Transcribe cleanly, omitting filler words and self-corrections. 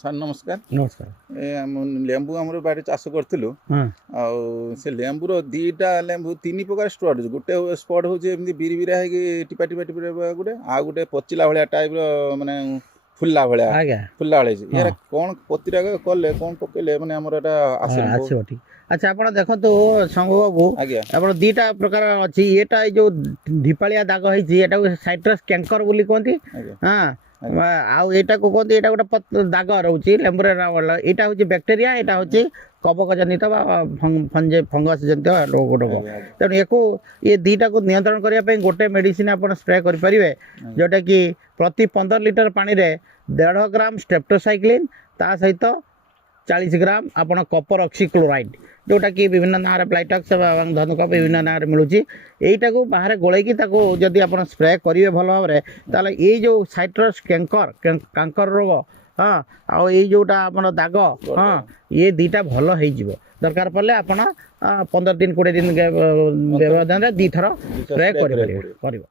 Sir ନମସ୍କାର। ନମସ୍କାର। ଲେମ୍ବୁ ଆମର ବାଡ଼ି ଚାଷ କରିଥିଲୁ। ଆଉ ସେ ଲେମ୍ବୁର ଦୁଇଟା ଲେମ୍ବୁ ତିନି ପ୍ରକାର ସ୍ପଟ୍ ଅଛି। ଗୋଟେ ସ୍ପଟ୍ ହେଉଛି ଏମିତି ବିରିବିରା ହେଇକି ଟିପା ଟିପା ଗୋଟେ, ଆଉ ଗୋଟେ ପଚିଲା ଭଳିଆ ଟାଇପ୍ର ମାନେ ଫୁଲା ଭଳିଆ ହେଇଛି। ଏହାର କ'ଣ ପତିରାଗ କଲେ କ'ଣ ପକେଇଲେ ମାନେ ଆମର ଏଟା ଆସିବ ଠିକ୍। ଆଚ୍ଛା ଆପଣ ଦେଖନ୍ତୁ ଶମ୍ଭୁ ବାବୁ, ଆଜ୍ଞା ଆପଣ ଦୁଇଟା ପ୍ରକାର ଅଛି। ଏଟା ଏଇ ଯୋଉ ଢିପାଳିଆ ଦାଗ ହେଇଛି ଏଟାକୁ ସାଇଟ୍ରସ୍ କ୍ୟାଙ୍କର ବୋଲି କୁହନ୍ତି। ହଁ, ଆଉ ଏଇଟାକୁ କୁହନ୍ତି, ଏଇଟା ଗୋଟେ ଦାଗ ରହୁଛି ଲେମ୍ବୁରେ। ଏଇଟା ହେଉଛି ବ୍ୟାକ୍ଟେରିଆ, ଏଇଟା ହେଉଛି କବକ ଜନିତ ବା ଫଙ୍ଗସ୍ ଜନିତ ରୋଗ। ତେଣୁ ଏ ଦୁଇଟାକୁ ନିୟନ୍ତ୍ରଣ କରିବା ପାଇଁ ଗୋଟେ ମେଡ଼ିସିନ୍ ଆପଣ ସ୍ପ୍ରେ କରିପାରିବେ, ଯେଉଁଟାକି ପ୍ରତି 15 ଲିଟର ପାଣିରେ 1.5 ଗ୍ରାମ ଷ୍ଟ୍ରେପ୍ଟୋସାଇକ୍ଲିନ୍, ତା ସହିତ 40 ଗ୍ରାମ ଆପଣ କପର ଅକ୍ସିକ୍ଲୋରାଇଡ୍, ଯେଉଁଟାକି ବିଭିନ୍ନ ନାଁରେ ବ୍ଲାଇଟକ୍ସ ଏବଂ ଧନୁକ ବିଭିନ୍ନ ନାଁରେ ମିଳୁଛି। ଏଇଟାକୁ ବାହାରେ ଗୋଳେଇକି ତାକୁ ଯଦି ଆପଣ ସ୍ପ୍ରେ କରିବେ ଭଲ ଭାବରେ, ତାହେଲେ ଏଇ ଯେଉଁ ସାଇଟ୍ରସ୍ କାଙ୍କର ରୋଗ, ହଁ, ଆଉ ଏଇ ଯେଉଁଟା ଆପଣ ଦାଗ, ହଁ, ଇଏ ଦୁଇଟା ଭଲ ହେଇଯିବ। ଦରକାର ପଡ଼ିଲେ ଆପଣ 15 ଦିନ 20 ଦିନ ବ୍ୟବଧାନରେ 2 ଥର ସ୍ପ୍ରେ କରିପାରିବେ।